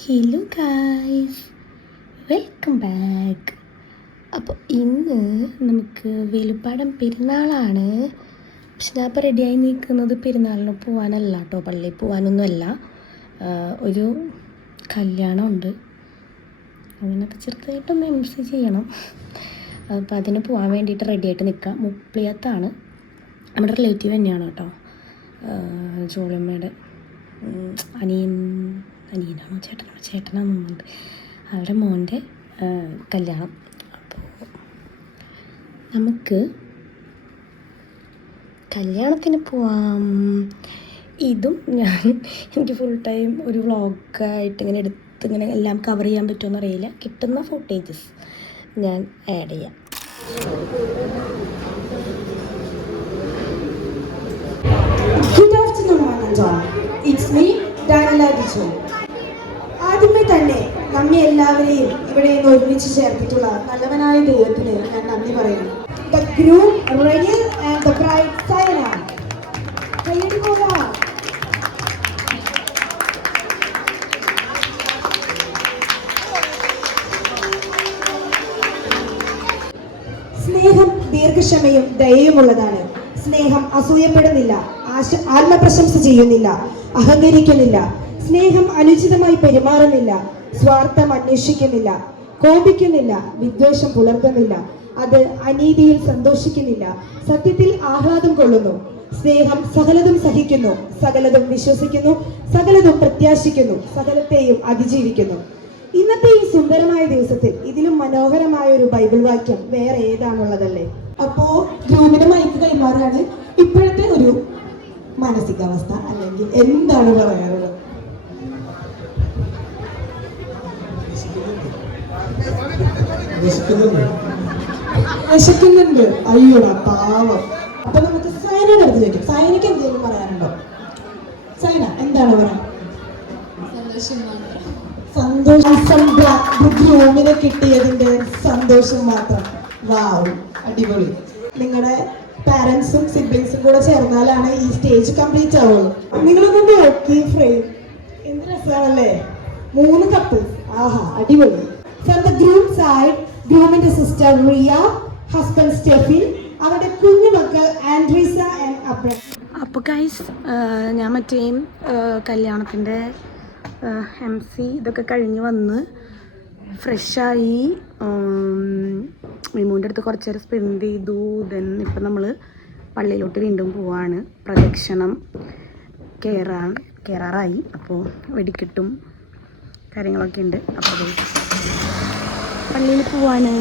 Hello guys, welcome back. അപ്പോൾ ഇന്ന് നമുക്ക് വെളിപ്പാടം പെരുന്നാളാണ്. പക്ഷെ ഞാൻ ഇപ്പോൾ റെഡിയായി നിൽക്കുന്നത് പെരുന്നാളിന് പോകാനല്ല കേട്ടോ, പള്ളിയിൽ പോകാനൊന്നുമല്ല. ഒരു കല്യാണമുണ്ട്, അങ്ങനെയൊക്കെ ചെറുതായിട്ടൊന്ന് MC ചെയ്യണം. അപ്പോൾ അതിന് പോകാൻ വേണ്ടിയിട്ട് റെഡിയായിട്ട് നിൽക്കാം. മുപ്ലിയത്താണ്, നമ്മുടെ റിലേറ്റീവ് തന്നെയാണ് കേട്ടോ. ജോളിയമ്മയുടെ അനിയനാണോ ചേട്ടനാണെന്നുണ്ട്, അവരുടെ മോൻ്റെ കല്യാണം. അപ്പോൾ നമുക്ക് കല്യാണത്തിന് പോവാം. ഇതും എനിക്ക് ഫുൾ ടൈം ഒരു വ്ളോഗായിട്ട് ഇങ്ങനെ ഇങ്ങനെ എല്ലാം കവർ ചെയ്യാൻ പറ്റുമെന്ന് അറിയില്ല. കിട്ടുന്ന ഫുട്ടേജസ് ഞാൻ ആഡ് ചെയ്യാം. Good afternoon, Mananja. It's me, Daniela Dicho. ആദ്യമേ തന്നെ നമ്മെ എല്ലാവരെയും ഇവിടെ നിന്ന് ഒരുമിച്ച് ചേർത്തിട്ടുള്ള നല്ലവനായ ദൈവത്തിന് ഞാൻ നന്ദി പറയുന്നു. The groom, Rayel, and the bride, Sayana. കൈയ്യടി പോകാം. സ്നേഹം ദീർഘക്ഷമയും ദയയുമുള്ളതാണ്. സ്നേഹം അസൂയപ്പെടുന്നില്ല, ആത്മപ്രശംസ ചെയ്യുന്നില്ല, അഹങ്കരിക്കുന്നില്ല. സ്നേഹം അനുചിതമായി പെരുമാറുന്നില്ല, സ്വാർത്ഥം അന്വേഷിക്കുന്നില്ല, കോപിക്കുന്നില്ല, വിദ്വേഷം പുലർത്തുന്നില്ല. അത് അനീതിയിൽ സന്തോഷിക്കുന്നില്ല, സത്യത്തിൽ ആഹ്ലാദം കൊള്ളുന്നു. സ്നേഹം സകലതും സഹിക്കുന്നു, സകലതും വിശ്വസിക്കുന്നു, സകലതും പ്രത്യാശിക്കുന്നു, സകലത്തെയും അതിജീവിക്കുന്നു. ഇന്നത്തെ ഈ സുന്ദരമായ ദിവസത്തിൽ ഇതിലും മനോഹരമായ ഒരു ബൈബിൾ വാക്യം വേറെ ഏതാണുള്ളതല്ലേ? അപ്പോ ഗ്രൂമിന് മൈക്ക് കൈമാറാണ്. ഇപ്പോഴത്തെ ഒരു മാനസികാവസ്ഥ അല്ലെങ്കിൽ എന്താണ് പറയാറുള്ളത്? വിശക്കുന്നുണ്ട്. അയ്യോടാ പാവം. അപ്പൊ നമുക്ക് സൈനയുടെ അടുത്ത് ചോദിക്കും. സൈനയ്ക്ക് എന്തെങ്കിലും പറയാനുണ്ടോ? സൈന എന്താണ് പറയാൻ? സന്തോഷം. ഗ്രൂമിനെ കിട്ടിയതിന്റെ സന്തോഷം മാത്രം. വാവ്, അടിപൊളി. നിങ്ങളുടെ പാരന്റ്സും സിബ്ലിങ്സും കൂടെ ചേർന്നാലാണ് ഈ സ്റ്റേജ് കംപ്ലീറ്റ് ആവുള്ളൂ. നിങ്ങളൊന്നും നോക്കി ഫ്രെയിം എന്ത് രസമാണല്ലേ? 3 കപ്പിൾസ്. ആഹാ, അടിപൊളി. ഫ്രം ദ ഗ്രൂം സൈഡ്, ഗ്രൂമിന്റെ സിസ്റ്റർ റിയ, ഹസ്ബൻഡ് സ്റ്റെഫിൻ, അവരുടെ കുഞ്ഞുമക്കൾ ആൻഡ്രീസ ആൻഡ് അബ്രഹാം. അപ്പോൾ ഗൈസ്, ഞാൻ മറ്റേ കല്യാണത്തിൻ്റെ MC ഇതൊക്കെ കഴിഞ്ഞ് വന്ന് ഫ്രഷായി മിമൂൻ്റെ അടുത്ത് കുറച്ച് നേരം സ്പെൻഡ് ചെയ്തു. ദെൻ ഇപ്പം നമ്മൾ പള്ളിയിലോട്ട് വീണ്ടും പോവാണ്. പ്രദക്ഷിണം കയറാറായി. അപ്പോൾ വെടിക്കെട്ടും കാര്യങ്ങളൊക്കെ ഉണ്ട്. അപ്പോൾ അത് പള്ളിയിൽ പോവാണ്.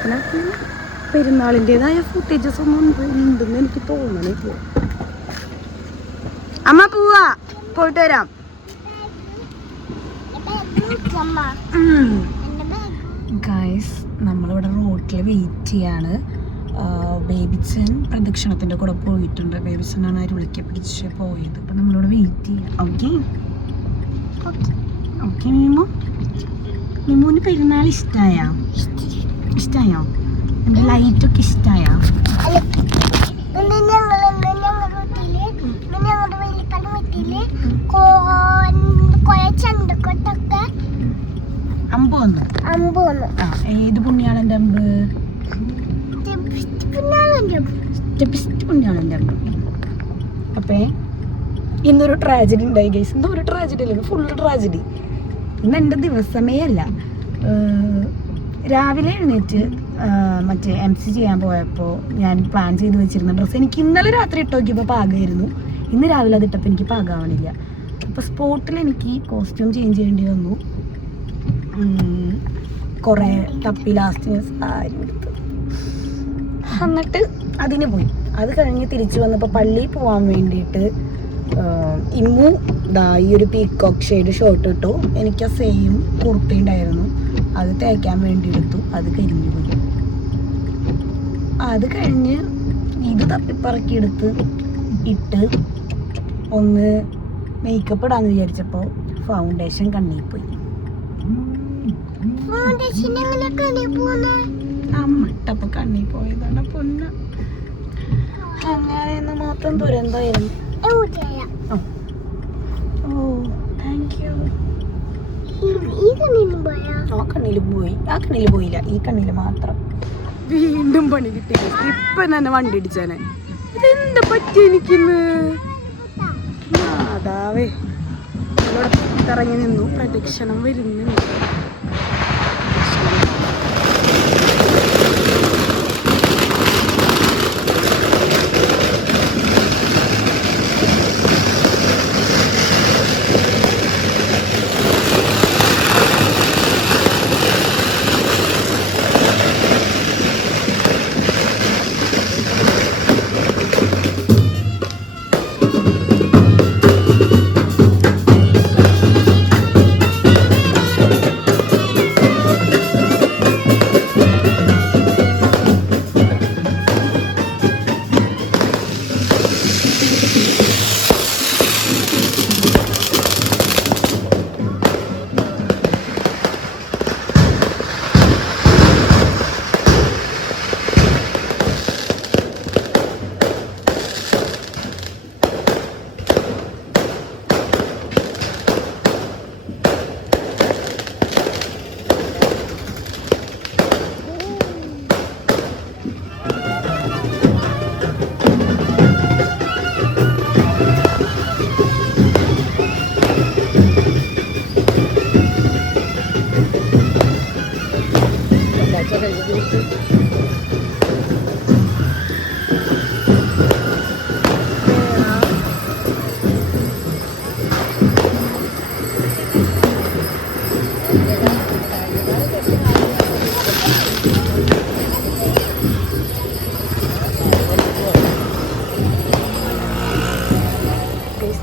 പിന്നെ പെരുന്നാളിൻ്റെതായ ഫുട്ടേജസ് ഒന്നും ഉണ്ടെന്ന് എനിക്ക് തോന്നണില്ല. അമ്മ പോവാ, പോയിട്ട് വരാം. ഗൈസ്, നമ്മളിവിടെ റോട്ടിൽ വെയിറ്റ് ചെയ്യാണ്. ബേബിച്ചൻ പ്രദക്ഷിണത്തിൻ്റെ കൂടെ പോയിട്ടുണ്ട്. ബേബിച്ചനാണ് ആര് വിളിക്കുക പിടിച്ച് പോയത്. അപ്പം നമ്മളിവിടെ വെയിറ്റ് ചെയ്യാം. Okay okay. മിമുവിന് പെരുന്നാൾ ഇഷ്ടമായോ? എൻ്റെ ലൈറ്റൊക്കെ ഇഷ്ടമായോ? അമ്പ് വന്നു. ഏത് പുണ്യാളൻ്റെ അമ്പ്? പുണ്യാളൻ്റെ അമ്പ്. അപ്പേ ഇന്നൊരു ട്രാജഡി ഉണ്ടായി ഗൈസ്. എന്തോ ഒരു ട്രാജഡി അല്ല, ഫുൾ ട്രാജഡി. ഇന്ന് എൻ്റെ ദിവസമേ അല്ല. രാവിലെ എഴുന്നേറ്റ് മറ്റേ MC ചെയ്യാൻ പോയപ്പോൾ ഞാൻ പ്ലാൻ ചെയ്ത് വെച്ചിരുന്ന ഡ്രസ്സ് എനിക്ക് ഇന്നലെ രാത്രി ഇട്ട് നോക്കിയപ്പോൾ പാകമായിരുന്നു. ഇന്ന് രാവിലെ അതിട്ടപ്പോൾ എനിക്ക് പാകമാവണില്ല. അപ്പോൾ സ്പോട്ടിൽ എനിക്ക് കോസ്റ്റ്യൂം ചേഞ്ച് ചെയ്യേണ്ടി വന്നു. കുറേ തപ്പി ലാസ്റ്റ് സാരി എടുത്ത് എന്നിട്ട് അതിന് പോയി. അത് കഴിഞ്ഞ് തിരിച്ചു വന്നപ്പോൾ പള്ളിയിൽ പോകാൻ വേണ്ടിയിട്ട് ഇമ്മു ഈ ഒരു പീക്കോക്ക് ഷെയ്ഡ് ഷർട്ട് ഇട്ടു. എനിക്ക് ആ സെയിം കുർത്തി ഉണ്ടായിരുന്നു, അത് തേക്കാൻ വേണ്ടി എടുത്തു. അത് കരിഞ്ഞു പോയി. അത് കഴിഞ്ഞ് ഇത് തപ്പിപ്പറക്കിയെടുത്ത് ഇട്ട് ഒന്ന് മേക്കപ്പ് ഇടാന്ന് വിചാരിച്ചപ്പോൾ ഫൗണ്ടേഷൻ കണ്ണിൽ പോയി. അമ്മട്ടപ്പോൾ കണ്ണിൽ പോയതാണ് പൊന്ന. അങ്ങനെ മൊത്തം ദുരന്തമായിരുന്നു. ആ കണ്ണിൽ പോയി, ആ കണ്ണിൽ പോയില്ല, ഈ കണ്ണിൽ മാത്രം. വീണ്ടും പണി കിട്ടി. ഇപ്പൊ തന്നെ വണ്ടി ഇടിച്ചാനെ. ഇതെന്താ പറ്റി എനിക്കിന്ന്? അതാവേ ഇവിടെ പുറത്തിറങ്ങി നിന്നു. പ്രദക്ഷിണം വരുന്നുണ്ട്.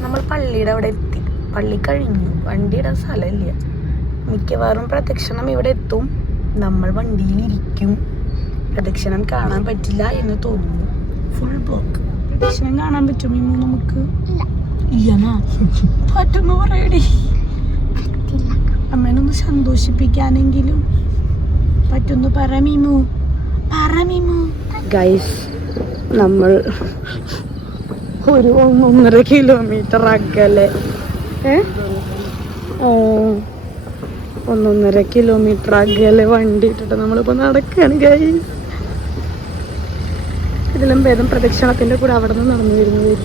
നമ്മൾ പള്ളിയുടെ അവിടെ എത്തി. പള്ളി കഴിഞ്ഞു, വണ്ടിയുടെ സ്ഥലമില്ല. മിക്കവാറും പ്രദക്ഷിണം ഇവിടെ എത്തും, നമ്മൾ വണ്ടിയിലിരിക്കും. പ്രദക്ഷിണം കാണാൻ പറ്റില്ല എന്ന് തോന്നുന്നു. Full block. പ്രദക്ഷിണം കാണാൻ പറ്റുമോ നമുക്ക്? ഇല്ലനാ പറ്റുന്നു പറയടി. അമ്മേനൊന്ന് സന്തോഷിപ്പിക്കാനെങ്കിലും പറ്റുന്നു. പറ മീമു. ഗൈസ്, നമ്മൾ ഒരു 1.5 കിലോമീറ്റർ അകലെ 1.5 കിലോമീറ്റർ അകലെ വണ്ടി ഇട്ടിട്ട് നമ്മളിപ്പോ നടക്കുകയാണ് ഗൈസ്. ഇതിലും ഭേദം പ്രദക്ഷിണത്തിന്റെ കൂടെ അവിടെ നിന്ന് നടന്നു വരുന്നത്.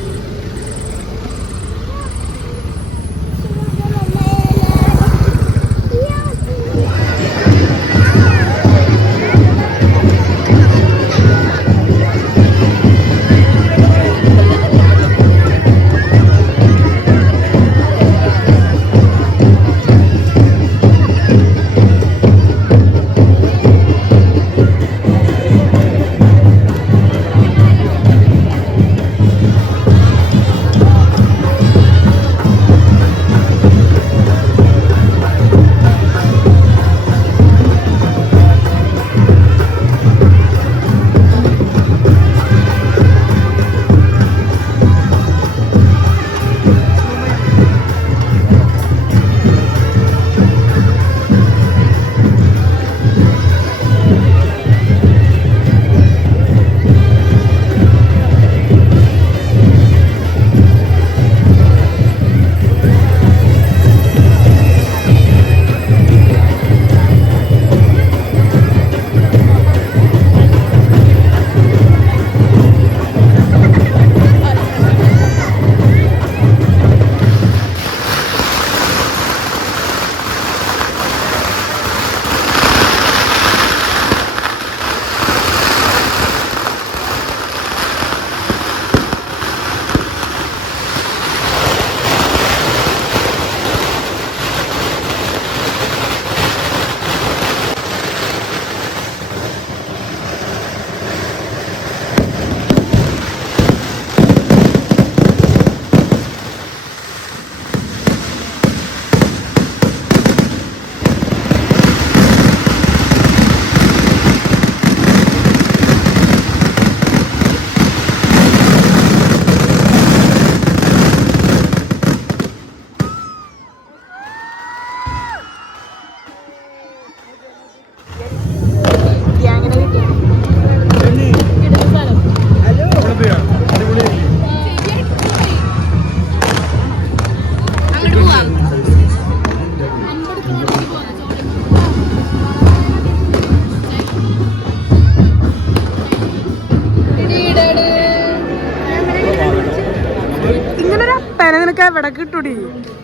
അങ്ങനെ നിനക്ക് എവിടെ കിട്ടൂടി?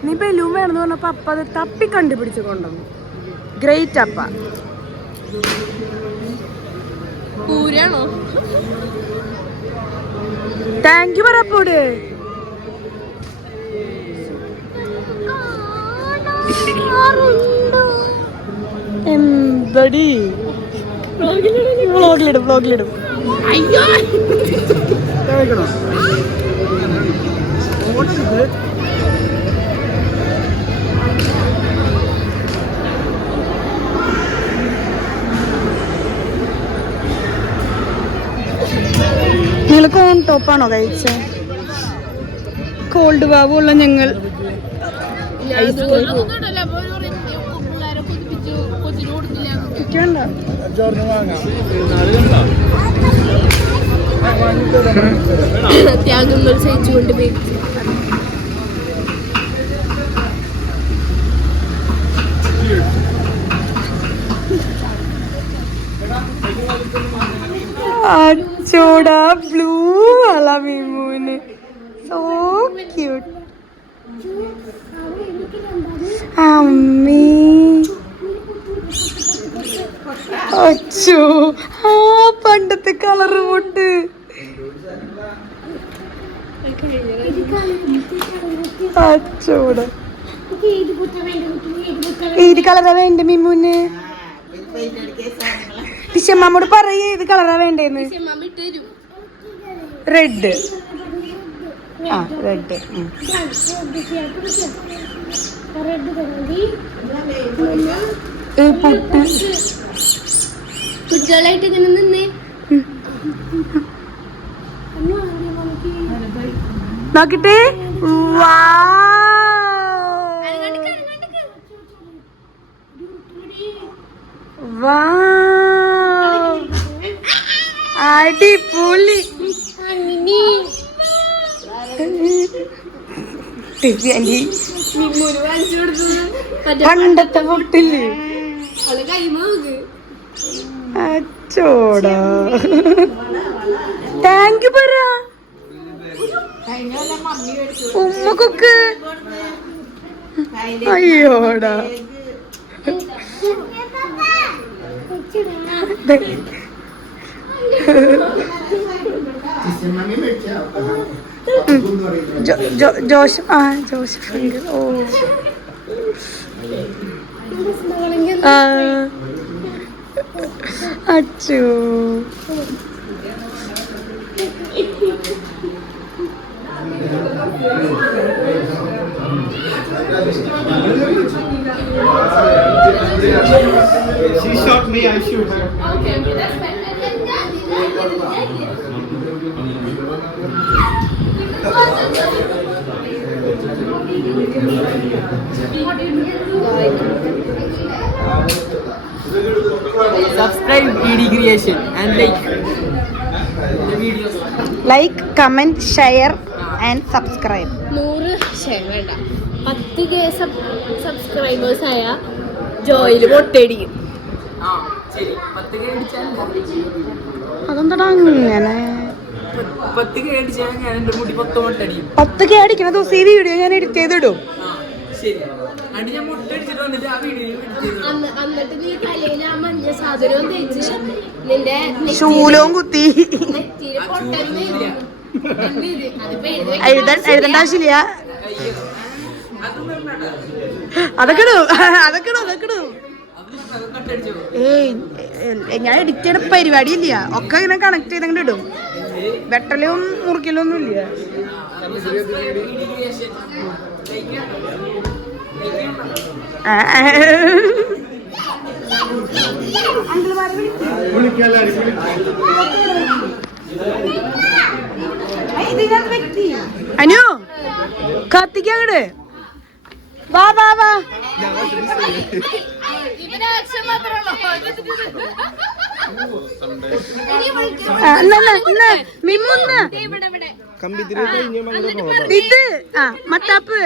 നീ ബലൂൺ വേണമെന്ന് പറഞ്ഞപ്പോ അപ്പ അത് തപ്പി കണ്ടുപിടിച്ച് കൊണ്ടുവന്നു. ഗ്രേറ്റ് അപ്പ. താങ്ക് യു പറപ്പോട്. എന്തടി വ്ളോഗിലിടും. അയ്യോ നിങ്ങൾ കോൺ ടോപ്പാണോ കഴിച്ച? കോൾഡ് ബാബുള്ള ഞങ്ങൾ ത്യാഗങ്ങൾ സഹിച്ചുകൊണ്ട് മേടിച്ചു. ചോടാ ബ്ലൂ അല്ല മീമൂന്. So cute. അമ്മീ അച്ചോ ആ പണ്ടത്തെ കളറ് പൊട്ട്. അച്ചോട ഏത് കളറാ വേണ്ട മീമൂന്? ടിഷമ്മോട് പറയേ ഏത് കളറാ വേണ്ടേന്ന്. റെഡ്. ആ റെഡ്. പൊട്ട് കുട്ടികളായിട്ട് ഇങ്ങനെ നിന്നേ നോക്കിട്ടേ. അടിപൊളി. പണ്ടത്തെ പൊട്ടില് അച്ചോടാ. താങ്ക് യു പറ ഉമ്മക്കൊക്കെ. അയ്യോടാ ജോസഫ്. ആ ജോസഫ്. ഓ അച്ചോ. She shot me, I shoot her. Okay, that's fine. Subscribe ED Creation and like the videos. Like, comment, share and subscribe. 100 share വേണ്ട. 10K സബ്സ്ക്രൈബേഴ്സ് ആയ ജോയിൽ പൊട്ടടിക്കും. അതെന്താ അങ്ങനെ? 10K അടിച്ചാൽ ഞാൻ എന്റെ മുടി 10 മുട്ടടിക്കും. 10K അടിക്കണ ദിവസം ഈ വീഡിയോ ഞാൻ എഡിറ്റ് ചെയ്തിടും. ശരി. അടി ഞാൻ മുട്ടടിച്ചിട്ട് വന്നിട്ട് ആ വീഡിയോ എന്നിട്ട് നീ തലയിൽ ആ മഞ്ഞ സാധനവും തേച്ച് നിന്റെ ശൂലവും കുത്തി. നെറ്റിയില് പൊട്ടന്ന് എഴുതണ്ട ആവശ്യമില്ല. അതൊക്കെ ഏയ് ഞാൻ എഡിറ്റ് ചെയ്യണ പരിപാടിയില്ല. ഒക്കെ ഇങ്ങനെ കണക്ട് ചെയ്തങ്ങോട്ട് ഇടും. വെട്ടലും മുറിക്കലും ഒന്നും ഇല്ല. അനു കത്തിക്കങ്ങട് വാ വാ വാ. ഇത് ആ മത്താപ്പ്.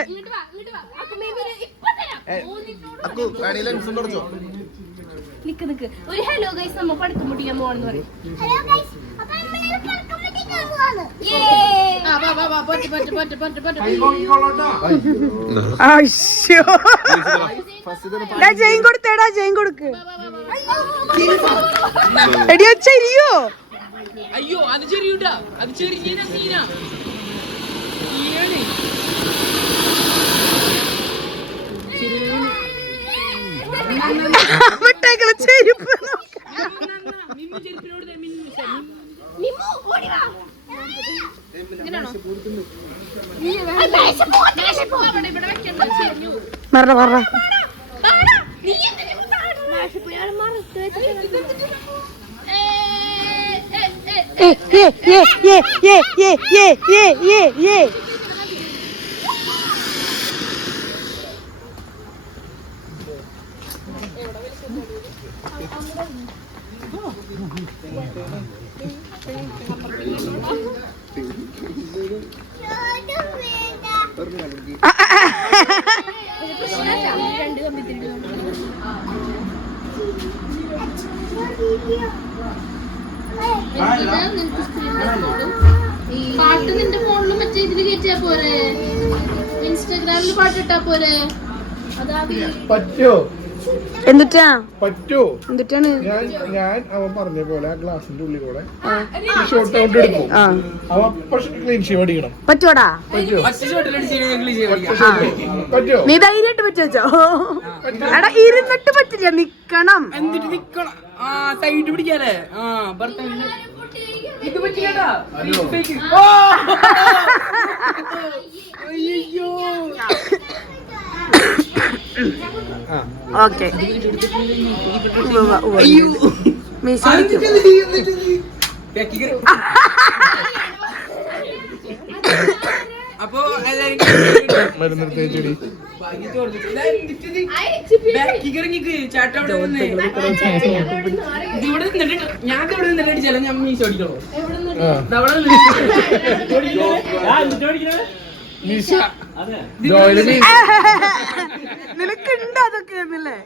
നിക്ക് ഒരു ഹലോ ഗൈസ് നമ്മ പടക്കം പൊട്ടിക്കാൻ പോകണമെന്ന് പറയും. ജയിൻ കൊടുത്തേടാ, ജയിൻ കൊടുക്ക്. എടി ഒച്ചരിയോ? അയ്യോ അത് ചെറിയൂട്ടാ, അത് ചെറിയ സീനാ. വിട്ടേക്കള ചെരുപ്പ്. മറ മറ പാട്ട് നിന്റെ ഫോണിലും മറ്റേ ഇതില് കയറ്റിയാ പോരെ, ഇൻസ്റ്റാഗ്രാമിൽ പാട്ടിട്ടാ പോരെ. പറ്റോ എന്നിട്ടാ പറ്റോ എന്നിട്ടാണ് ഞാൻ അവൻ പറഞ്ഞ പോലെ ആ ഗ്ലാസിന്റെ ഉള്ളിൽ കൂടെ ഷോർട്ട് ഔട്ട് എടുക്കും. അവൻ പക്ഷെ ക്ലീൻ ഷേവ് അടിക്കണം. പറ്റോടാ? പറ്റോ? നീ ധൈര്യമായിട്ട് പറ്റുവോ? എടാ ഇരുന്നിട്ട് പറ്റില്ല, നിക്കണം. എന്നിട്ട് നിക്കണം. ആ സൈഡ് പിടിക്കാല്ലേ. ആ ഭർത്താവിന് ഇത് പറ്റില്ലടാ. അയ്യോ ഓക്കെ അപ്പൊ മരുന്ന് തേച്ചടി ചാട്ടവിടെ ഇവിടെ നിന്നിട്ട് ഞാൻ ഇവിടെ നിന്നിട്ട് അടിച്ചാലോ, ഞാൻ മീശ അടിക്കണോ? നിനക്കുണ്ട് അതൊക്കെ എന്നല്ലേ?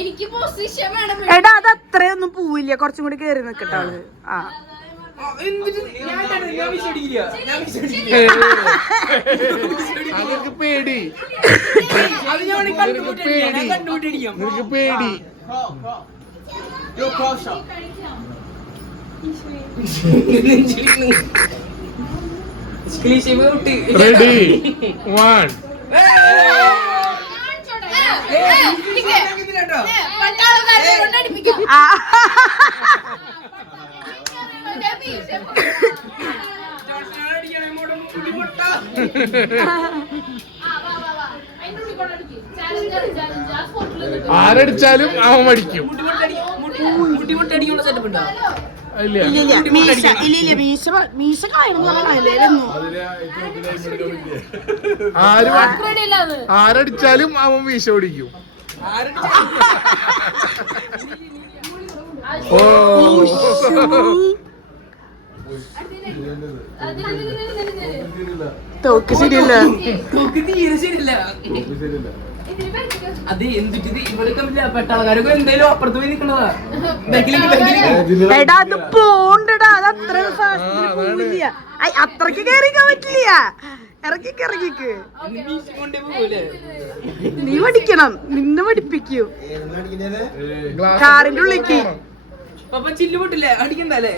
എനിക്ക് പൊസിഷൻ വേണം. എടാ അത് അത്രയൊന്നും പോവില്ല, കുറച്ചും കൂടി കേറി നിക്കട്ടെ ആള്. ആ അതൊക്കെ പേടി, അത് ഞാൻ കണ്ടുപിടിക്കാം. നിനക്ക് പേടി. റെഡി 1 ആരടിച്ചാലും അവൻ മടിക്കും. മുട്ടിമുട്ടടിക്കുള്ള സെറ്റപ്പ് ഉണ്ടോ? ഇല്ല ആരടിച്ചാലും അവൻ വീശ പിടിക്കും. ഓ തോക്ക് ശരിയല്ല, തീരെ ശരിയല്ല. അത് എന്തിട്ട് ഇവിടെ പെട്ടാൾക്കാരൊക്കെ എന്തായാലും അപ്പുറത്ത് പോയി നിക്കണതാ. എടാ അത് പോണ്ടടാ, അത് അത്ര ഫാസ്റ്റ് പോവില്ല, അത്രക്ക് കേറിക്കാൻ പറ്റില്ല. ഇറങ്ങിക്ക് നീ പഠിക്കണം, നിന്നെ പഠിപ്പിക്കൂ. കാറിന്റെ ഉള്ളിക്ക് ചില്ല് പൊട്ടില്ലേ, അടിക്കണ്ടല്ലേ?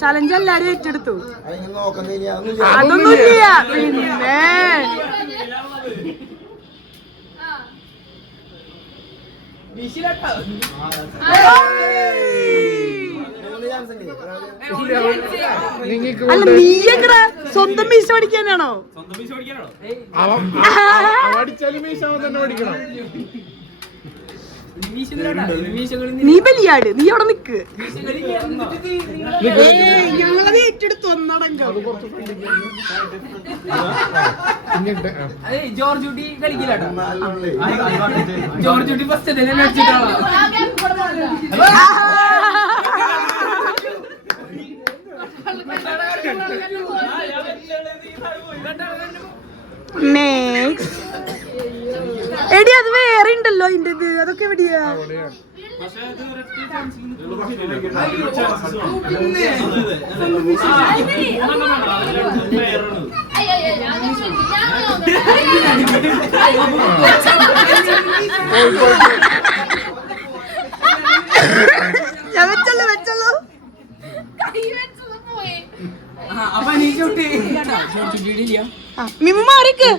ചലഞ്ച് എല്ലാരും ഏറ്റെടുത്തു. അതൊന്നുമില്ല പിന്നെ അല്ല നീ എങ്ങനെ സ്വന്തം മീശ പഠിക്കാനാണോ? അടിച്ചാലും മീശ അവൻ തന്നെ പഠിക്കണം. നീ ബലിയാട്, നീ അവിടെ നിക്ക്. ഞങ്ങളത് ഏറ്റെടുത്തു ഒന്നടങ്കം. ജോർജ് കുട്ടി കളിക്കില്ലാട്ടോ. ജോർജ് കുട്ടി ഫസ്റ്റ് തന്നെ അടിച്ചിട്ടാണോ? നെക്സ്റ്റ് എടി അത് വേറെ ഉണ്ടല്ലോ അതിന്റെ ഇത് അതൊക്കെ എവിടെയാ അവിടെയാണ് ഞാൻ വെച്ചല്ലോ അപ്പൊ നീ ചുട്ടി ചുട്ടിട്ടില്ല. മിമ്മ മാറിക്ക്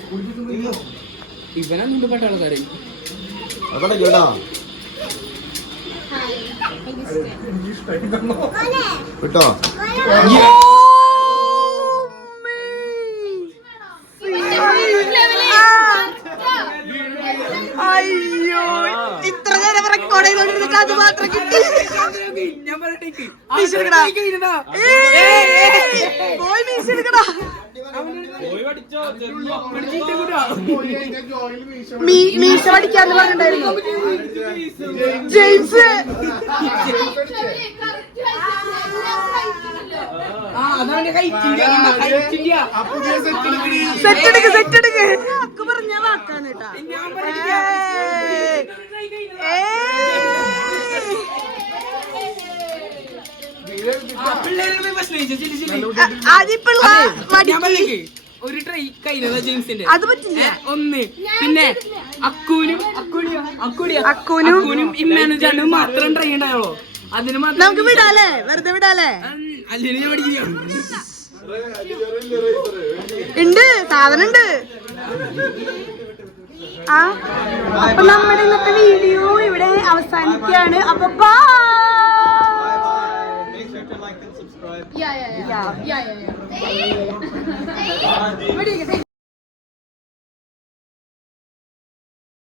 ഇവനെ പെട്ട ആൾക്കാരെ വിട്ടോ അയ്യോ ഇത്ര നേരം റെക്കോർഡ് ചെയ്തോണ്ടിരുന്നിട്ട് അത് മാത്രം കിട്ടി ഞാൻ പറയട്ടേക്ക് പോയി മീശ എടുക്കടാ മീശ പഠിക്കാന്ന് പറഞ്ഞിട്ടുണ്ടായിരുന്നു ജെയിംസ് സെറ്റ് എടുക്ക് അക്ക് പറഞ്ഞ വാക്കാണ് കേട്ടാ ആദ്യപ്പുള്ള ഒരു ട്രൈ കയ്യിലുള്ള ജെയിംസിന്റെ അത് പറ്റില്ല ഒന്ന് പിന്നെ അക്കൂനും ഇമ്മാനും ചാനും മാത്രം ട്രൈ ഉണ്ടായോ അതിന് മാത്രം നമുക്ക് വിടാലേ വെറുതെ വിടാലേ അല്ലെങ്കിൽ ഞാൻ പഠിക്കുക ഉണ്ട് സാധനം ഉണ്ട് ആ അപ്പൊ നമ്മുടെ ഇന്നത്തെ വീഡിയോ ഇവിടെ അവസാനിക്കുകയാണ് അപ്പൊ ബൈ. Yeah.